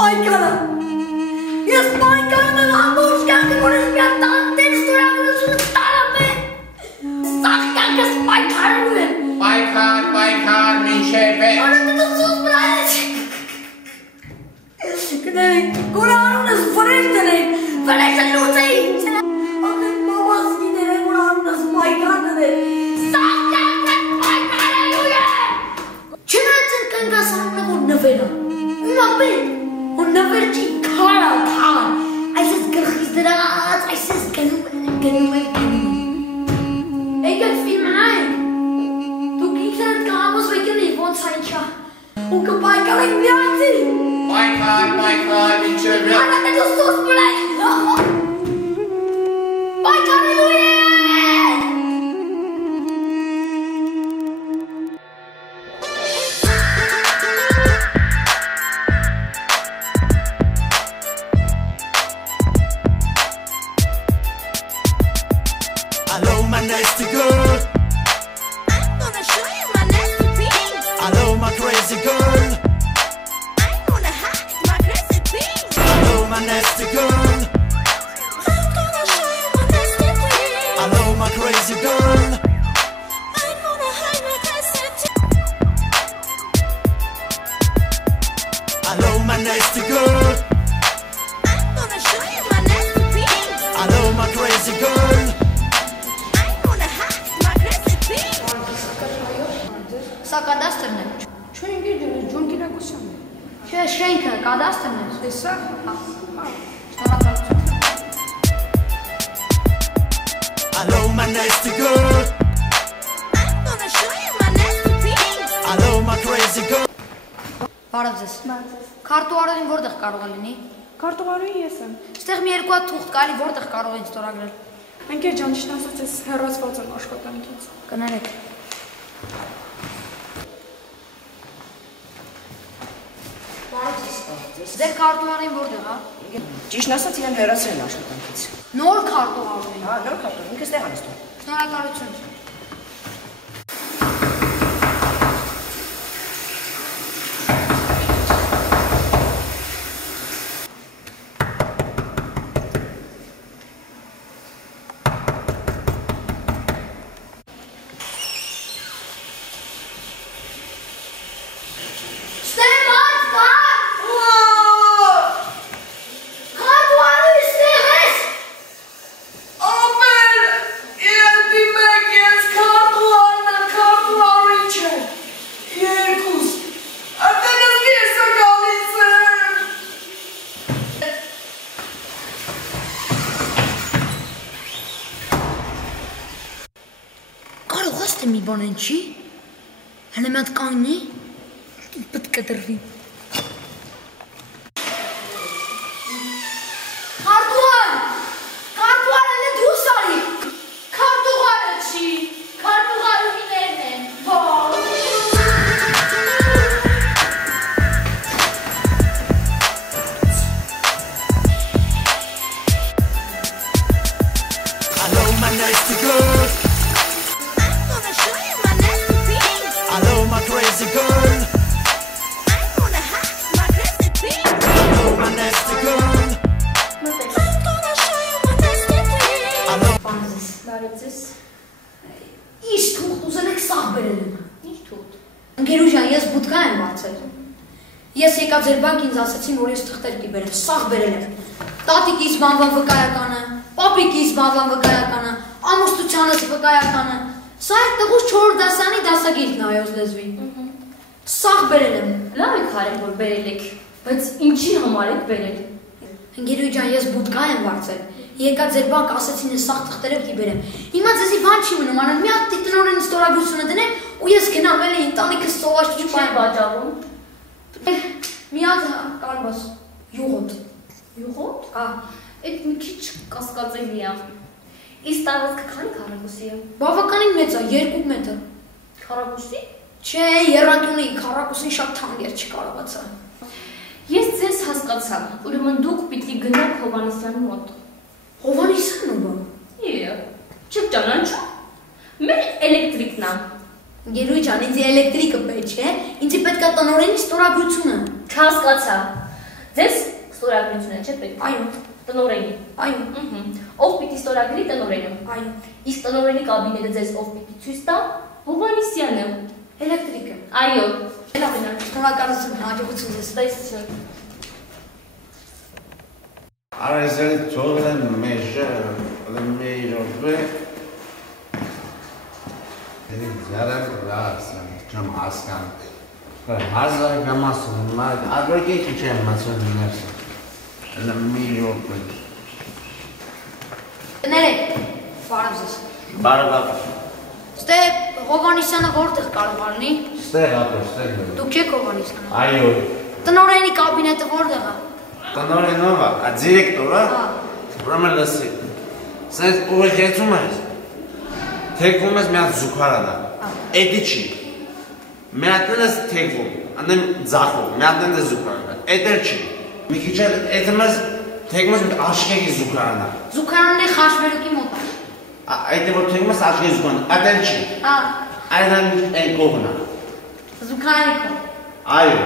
պայքարը։ Ես պայքարում եմ ամբողջ կյանքը, որ ես մի հատ տանտեր ստորագրությունը տարամ է։ Սաղ կյանքս պայքարելու եմ։ Պայքար, մինչև է։ Անը դու սուս բրայես։ Կնենք, գորը անունս վրեշ դնենք, վրեշը լուծ է ինձ։ Ակն մամաս գիտեր է, որ անունս պայքարն է։ Սաղ կյանքս պայքարելու է։ Չնայած են կնգաս անունը, որ նվեր է։ Ուրապետ, որ նվեր չի քար, այսես գրխից դրած, այսես գնում է։ Եկեք ֆիլմն այն, դուք ինքներդ կհամոզ վեկենի ոնց այնչա, ու կպայքարեք միացի։ Պայքար, մինչև է։ Անատը դու սոս բլայ, պայքարելու է։ Hello, my nasty girl. I'm gonna show you my nasty things. Hello, my crazy girl. I'm gonna hide my crazy things. Hello, my nasty girl. I'm gonna show you my nasty things. Hello, my crazy girl. I'm gonna hide my crazy things. Hello, my nasty girl. I'm gonna show you my nasty things. Hello, my crazy girl. I'm gonna hide my crazy things. Սա կադաստրն է։ Չունի գիտեմ, ջոն գիրակուսան է։ Չէ, շենքը կադաստրն է։ Տեսա։ Շնորհակալություն։ Hello, my nasty girl. I'm gonna show you my nasty things. Hello, my crazy girl. Բարև ձեզ։ Քարտուղարին որտեղ կարող է լինի։ Քարտուղարուի ես եմ։ Ստեղ մի երկու հատ թուղթ կալի որտեղ կարող են ստորագրել։ Ընկեր ջան, ճիշտ ասած ես հեռացված եմ աշխատանքից։ Կներեք։ Ձեր քարտուղարին որտեղ է։ Ճիշտ ասած իրեն հեռացրել են աշխատանքից։ Նոր քարտուղարին։ Հա, նոր քարտոն, ինքը ստեղ անստում։ Շնորհակալություն։ Մի բան են չի, հենե մի հատ կանգնի, պետք է դրվի։ Քարտուղար էլ է դու սարի, քարտուղարը չի, քարտուղարը միներն են, Hello, my nasty girl. Hello, my crazy girl. I'm gonna hide my crazy things. Hello, my nasty girl. I'm gonna show you my nasty things. Hello. Բարեցես, իշ թուղթ ուզել եք սաղ բերել եմ։ Ինչ թուղթ։ Ընկերուժան, ես բուտկա եմ բացել։ Ես եկա ձեր բանք ինձ ասացին, որ ես թղթեր պի բերեմ, սաղ բերել եմ։ Տատիկիս բանվան վկայականը, պապիկիս բանվան վկայականը, ամուսնությանս վկայականը։ Սա է տղուս 4 դասանի դասագիրքն այոց լեզվի։ Սաղ բերել եմ։ Լավ եք արել, որ բերել եք, բայց ինչի համար եք բերել։ Ընկերուջան, ես բուտկա եմ բարձել։ Եկա ձեր բանք ասացին ես սաղ թղթերը պի բերեմ։ Հիմա ձեզի բան չի մնում, անան մի հատ տնօրենի ստորագրությունը դնեմ ու ես գնամ էլի ընտանիքս սոված Ինչ է վաճառում։ մի հատ կարբաս, յուղոտ։ Յուղոտ։ Հա։ Այդ մի քիչ կասկածելի է։ Իսկ տարածքը քանի քառակուսի է։ Բավականին մեծ է, 2 մետր։ Քառակուսի։ Չէ, երակյունի քառակուսին շատ թանկ չկարողացա։ Ես ձեզ հասկացա, ուրեմն դուք պիտի գնաք Հովհաննիսյանի մոտ։ Հովհաննիսյանը բա։ Չեք ճանաչում։ Մեր էլեկտրիկն է։ Գերույ ջան, ինձ էլեկտրիկը պետք է, ինձ պետք է տնօրենի ստորագրությունը։ Չհասկացա։ Ձեզ ստորագրությունը չէ պետք։ Այո, Տնօրենի։ այո, Ով պիտի ստորագրի տնօրենը։ այո, Իսկ տնօրենի կաբինետը ձեզ ով պիտի ցույց տա։ Հովանեսյանը։ էլեկտրիկը։ Այո։ Լավ է, շնորհակալություն, հաջողություն ձեզ։ Տեսություն։ Արեզել թողը մեջը լմեյրովը Զարակ լասան, չեմ հասկան Հազար կամասում, ագրոկեքի չեմ մասում ներսը Լմեյրովը Ներեք, բարև ձեզ։ Բարվակ Ստե Հովանեսյանը որտեղ կարող արնի։ Ստեղ ապր, ստեղ Դուք չեք Հովանեսյանը։ Այո Տնօրենի կաբինետը որտեղ է։ Տնօրենովա, դիրեկտորը Ուրեմն լսի Սենց ուղեկեցում ես Թեկվում ես մի հատ զուգարանա Էդի չի Մի հատն ես թեկվում Անդեմ ձախով Մի հատն ես զուգարանա Էդեր չի Մի քիչ էդում ես Թեկվում ես աշկեքի զուգարանա Զուգարանն է Խաշվերուկի մոտ է։ Այդ որ թեկվում ես աշկեքի զուգարանա Այդեր չի Այդան են կողնա Զուգարանի կողմ։ Այո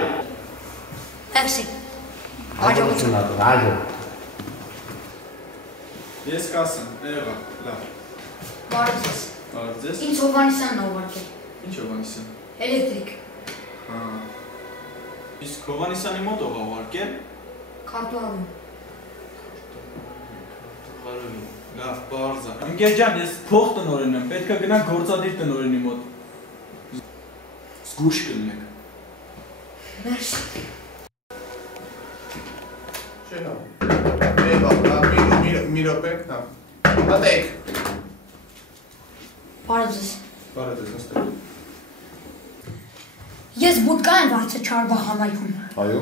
Մերսի։ Հաջողություն։ Հաջող Ես կասեմ, եղա, լավ, Բարև ձեզ։ բարև ձեզ, Ինձ Հովանեսյանն ա ուղարկել։ ինչ Հովանեսյան, Էլեկտրիկ։ իսկ Հովանեսյանի մոտ ով ավարկել, Քարտուղարում։ Բարևի, լավ, պարզ է, ընկեր ջան, ես փող տնօրեն եմ, պետք է գնանք գործադիր տնօրենի մոտ, զգուշ կլինեք, Մերսի։ Շենո մի րոպե Մտեք Բարև ձեզ։ բարև ձեզ, նստեք, Ես բուտկա եմ վարձը Չարբախ համայնքում։ Այո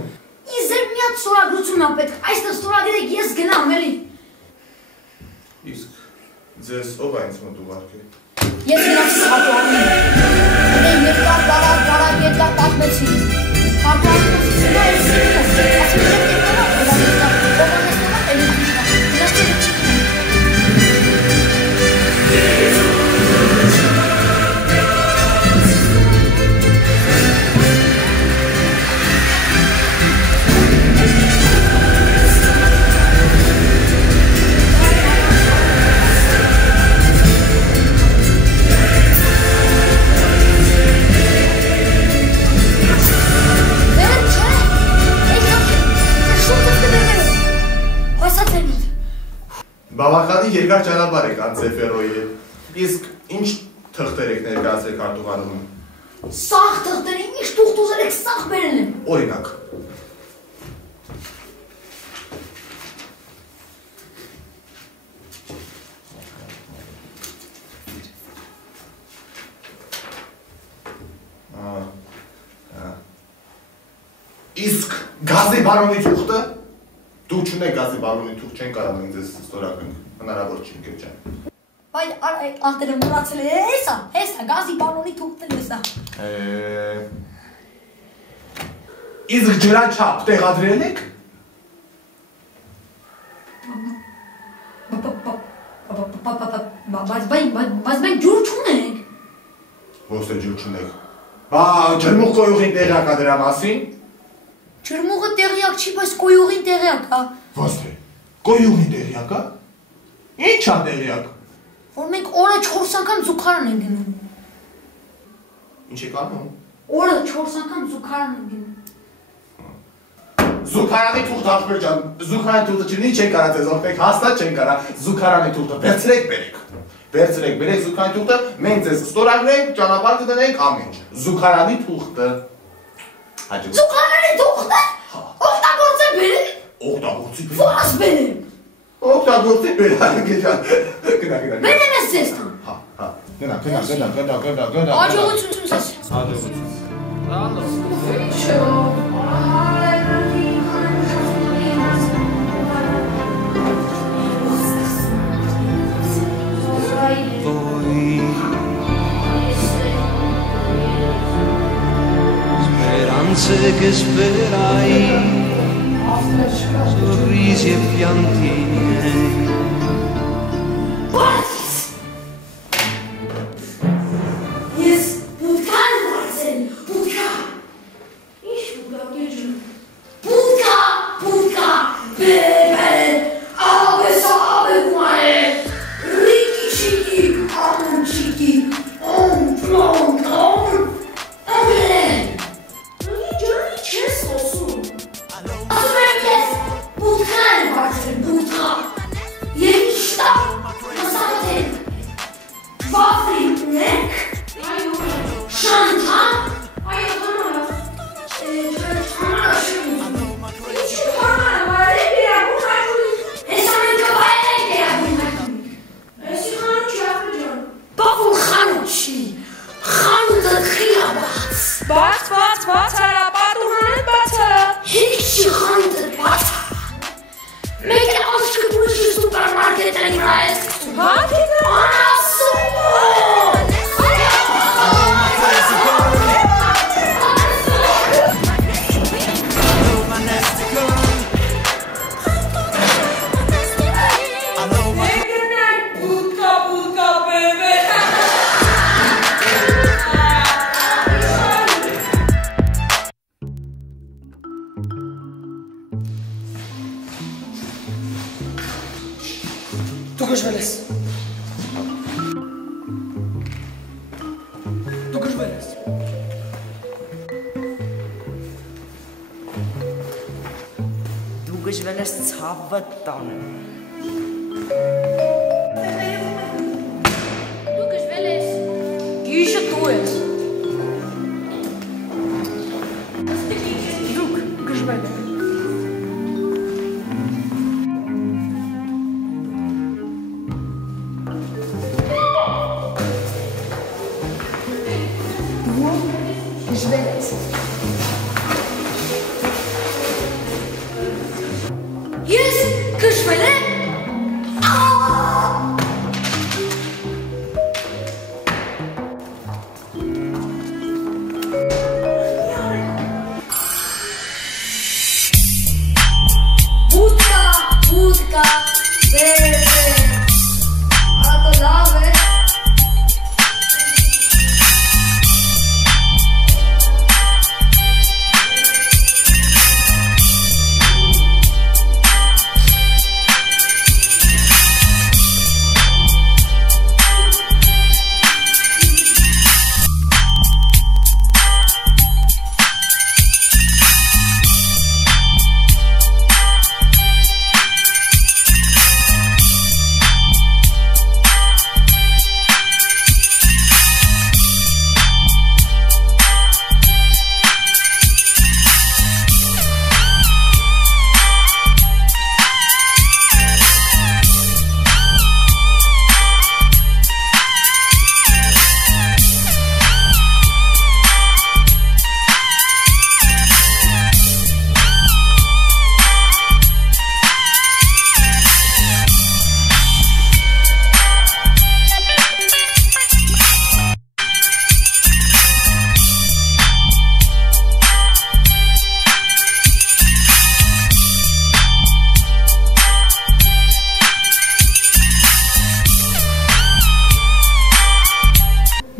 Ինձ ձեր մի հատ ստորագրություն ա պետք, այստեղ ստորագրեք ես գնամ էլի։ Իսկ ձեզ ով է ինձ մոտ ուղարկել։ Ես իրանց քարտուղարում եմ։ Դե երկար պատմեցի։ Քարտուղարում Բավականին երկար ճանապարհ եք անցեֆերոյի հետ։ Իսկ ինչ թղթեր եք ներկայացրել քարտուղարում։ Սաղ թղթերի ինչ թուղթ ուզել եք սաղ բերել եմ։ Օրինակ։ Իսկ գազի բարոնի թուղթը դու չունեք գազի բարոնի թուղթ չեն կարող ինձ ստորագրենք, հնարավոր չի ընկեր ջան։ Այ անտերը մոռացել է, հեսա, գազի բարոնի թուղթը լեսա։ Իսկ ջրաչափ տեղադրել եք։ Բայց մենք ջուր չունենք։ Ո՞նց է ջուր չունեք։ Բա ջրմուղ կոյուղին տեղյակ է դրա մասին։ Ջրմուղը տեղյակ չի, բայց կոյուղին տեղյակ է։ Ո՞նց է։ Կոյուղին տեղյակ է։ Ի՞նչ է տեղյակ։ Որ մենք օրը 4 անգամ զուգարան ենք գնում։ Ինչ եք անում։ Օրը 4 անգամ զուգարան ենք գնում։ Զուգարանի թուղթ ախպեր ջան, զուգարանի թուղթը չունի չեն կարա ձեզ օգնեք, հաստատ չեն կարա զուգարանի թուղթը վերցրեք բերեք։ Վերցրեք բերեք զուգարանի թուղթը, մենք ձեզ ստորագրենք, ճանապարհ կդնենք ամեն ինչ։ Զուգարանի թուղթը։ Հաջող։ Զուգարանի թուղթը օգտագործել բերել։ Օգտագործի բերեք։ Ո՞րս բերեմ։ Օգտագործի բերեք ջան։ Գնա։ Բերեմ ես ձեզ տան։ Հա։ Գնա։ Հաջողություն ձեզ։ հաջողություն, Speranze che sperai, sorrisi e pianti miei. Ես բուտկան վարձել, բուտկա։ Ինչ բուտկա գերջում։ Բուտկա։ Ամչիկի, Ջանի չես խոսում։ Ասում եմ ես բուտքա եմ բարձրել, բուտքա։ Եվ իշտա, մասաղթել։ Վավրի ունեք։ Շանթա։ Այո, հանարաս։ Հանարաս եմ ուզում։ Ինչի հանարը, վայրել իրագում հայտնի։ Ես ամենքը վայրել իրագում հայտնի։ Եսի խանութ չի ապրի ջան։ Բավուլ խանութ չի։ Խանութը խիա բաց։ Բաց, արա, պատուհանը բացը։ Հիչի խանութը բացը։ Մեկ էլ աշկը բուժի սուպերմարկետային վրա ես կսում։ Հատիկը։ Անասում։ Դու գժվել ես։ Դու գժվել ես։ Դու գժվել ես ցավը տանը։ Դու գժվել ես։ Գիշը դու ես։ Դուք գժվել եք։ Ես գժվել եմ։ Բուտկա, ատո լավ է։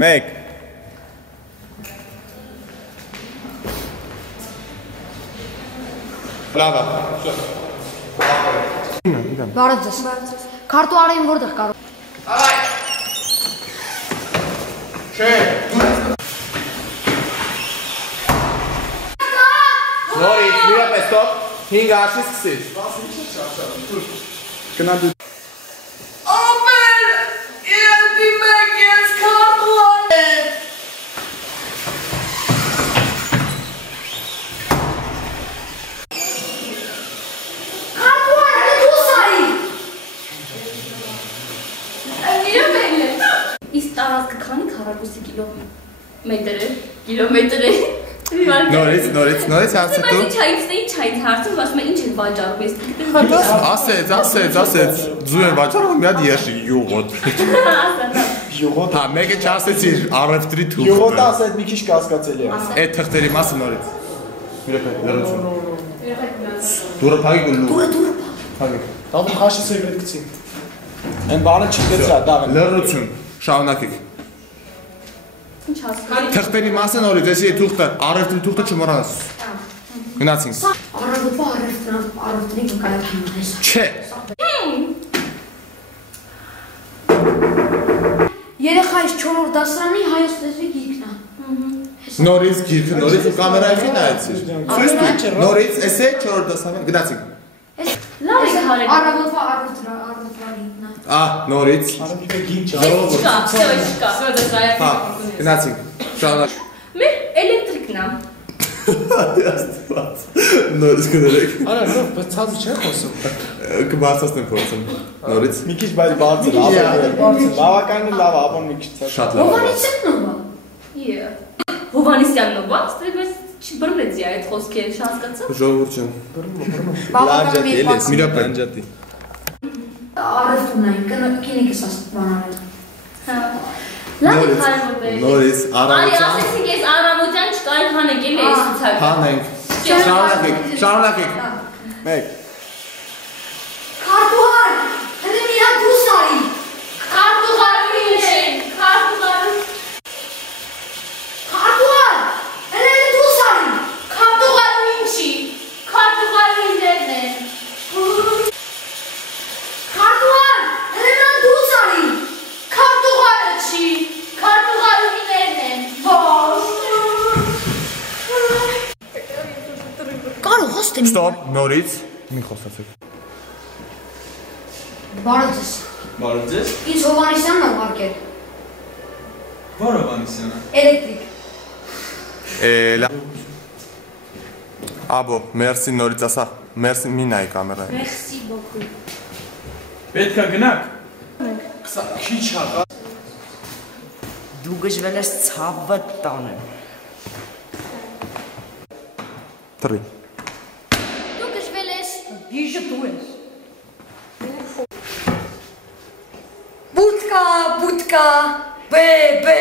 Մեկ։ Լավ է։ Բարև ձեզ։ Քարտու արեին որտեղ կարող։ Այ։ Չէ։ Նորից, մի րոպե, ստոպ։ 5 հաշվի սկսիր։ Գնա դու։ Ամեն երդի մեկ ես քարտու արեին։ Քարտու արեին դու սարի։ Իսկ տարածքը քանի քառակուսի կիլոմետր է։ Նորից հարցը դու։ Ինչ հարցում, ասում է ինչ են վաճառում, ես գիտեմ։ Ասեց, ձու են վաճառում մի հատ երշի յուղոտ։ Յուղոտ, հա, մեկը չասեցիր առևտրի թուղթը։ Յուղոտը ասած մի քիչ կասկածելի է։ Այդ թղթերի մասը նորից։ Մի րոպե, լրացում։ Դուրը փակի գլու։ Դուրը։ Փակի։ Դավում խաշի սեգրետ գցի։ Այն բանը չգծրա, դավը։ Լրացում, շարունակեք։ Ինչ հասկանում։ Թղթերի մասը նորից, էսի թուղթը, առևտրի թուղթը չմոռանաս։ Գնացինք։ Առավոտվա առևտրի վկայականը ես։ Չէ։ Երեխայից 4-րդ դասարանի հայոց լեզվի գիրքն է։ Նորից գիրքը, նորից ու կամերայի նայեցիր։ Նորից, էսե 4-րդ դասարան, գնացինք։ Լավ եք հարել։ Առավոտվա գիրքն է։ Նորից։ Չկա։ Գնացինք։ Շարունակ։ Մեր էլեկտրիկն է։ Նորից գներեք։ Արա, նոր, բայց ցածր չէ խոսում։ Կբարձրացնեմ փորձում։ Նորից։ Մի քիչ բայց բարձր, բավականին լավ, ապա մի քիչ ցածր։ Շատ լավ։ Հովանեսյաննովա։ Հովանեսյաննովա, ստեյպես չբռնեցի այդ խոսքերը, չհասկացա։ Ժողովուրդ ջան։ Բավականին Լանջատի, մի րոպե։ Լանջատի։ Առևտուրն այն, կինիկս բանարել։ Լավ եք հարել որտեղ։ Նորից, Արի, ասեցիք ես առավոտյան չկարի հանեք էլի այս ցուցակը։ Հանենք։ Շարունակեք։ Մեկ։ Քարտուղար, հենց մի հատ դուրս արի։ Քարտուղարը ինչ է։ Քարտուղարը։ Քարտուղար, հենց դուրս արի։ Քարտուղարը ինչի։ Քարտուղարը ինձերն է։ Քարտուղար, հենց դուրս արի։ Քարտուղարը չի։ Քարտուղարը ինձերն է։ Կարող հոստեմ։ Ստոպ, նորից։ Մի խոսացեք։ Բարև ձեզ։ Բարև ձեզ։ Ինձ Հովանեսյանն է ուղարկել։ Ո՞ր Հովանեսյանը։ Էլեկտրիկ։ Աբո, մերսի նորից ասա։ Մերսի մի նայ կամերային։ Մերսի բոքու։ Պետք է գնաք։ Քիչ հա։ Դու գժվել ես ցավը տանը։ Տրի։ Դու գժվել ես։ Գիժը դու ես։ Будка, будка, бе, бе.